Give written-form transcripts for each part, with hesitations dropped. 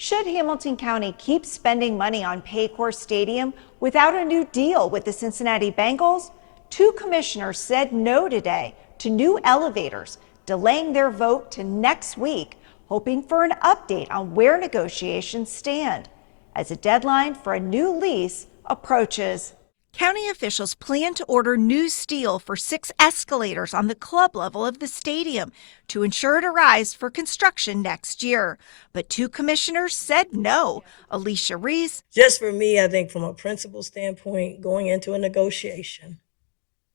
Should Hamilton County keep spending money on Paycor Stadium without a new deal with the Cincinnati Bengals? Two commissioners said no today to new elevators, delaying their vote to next week, hoping for an update on where negotiations stand as a deadline for a new lease approaches. County officials plan to order new steel for 6 escalators on the club level of the stadium to ensure it arrives for construction next year. But two commissioners said no. Alicia Reese. Just for me, I think from a principal standpoint, going into a negotiation,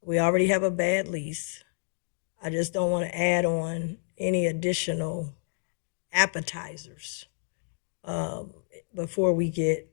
we already have a bad lease. I just don't want to add on any additional appetizers before we get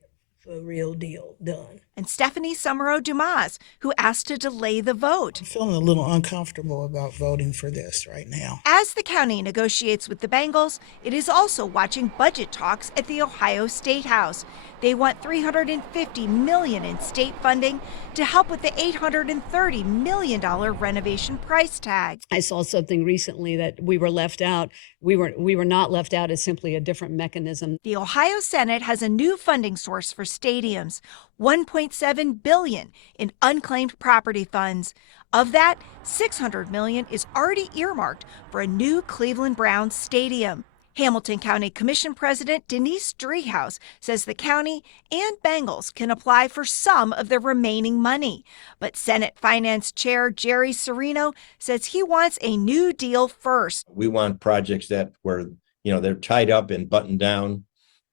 the real deal done. And Stephanie Summerow Dumas, who asked to delay the vote. I'm feeling a little uncomfortable about voting for this right now. As the county negotiates with the Bengals, it is also watching budget talks at the Ohio State House. They want $350 million in state funding to help with the $830 million renovation price tag. I saw something recently that we were left out. We were not left out as simply a different mechanism. The Ohio Senate has a new funding source for stadiums, $1.7 billion in unclaimed property funds. Of that, $600 million is already earmarked for a new Cleveland Browns stadium. Hamilton County Commission President Denise Driehaus says the county and Bengals can apply for some of the remaining money. But Senate Finance Chair Jerry Cirino says he wants a new deal first. We want projects that where, they're tied up and buttoned down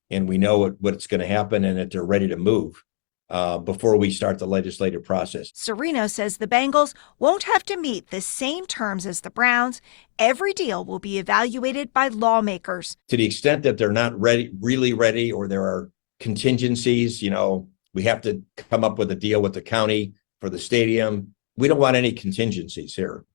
and we know what's going to happen and that they're ready to move before we start the legislative process. Cirino says the Bengals won't have to meet the same terms as the Browns. Every deal will be evaluated by lawmakers. To the extent that they're not really ready, or there are contingencies, we have to come up with a deal with the county for the stadium. We don't want any contingencies here.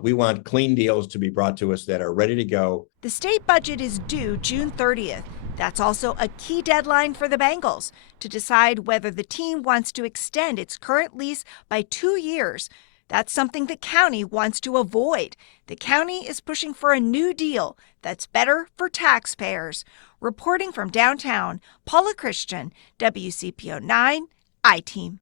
We want clean deals to be brought to us that are ready to go. The state budget is due June 30th. That's also a key deadline for the Bengals to decide whether the team wants to extend its current lease by 2 years. That's something the county wants to avoid. The county is pushing for a new deal that's better for taxpayers. Reporting from downtown, Paula Christian, WCPO 9, I-Team.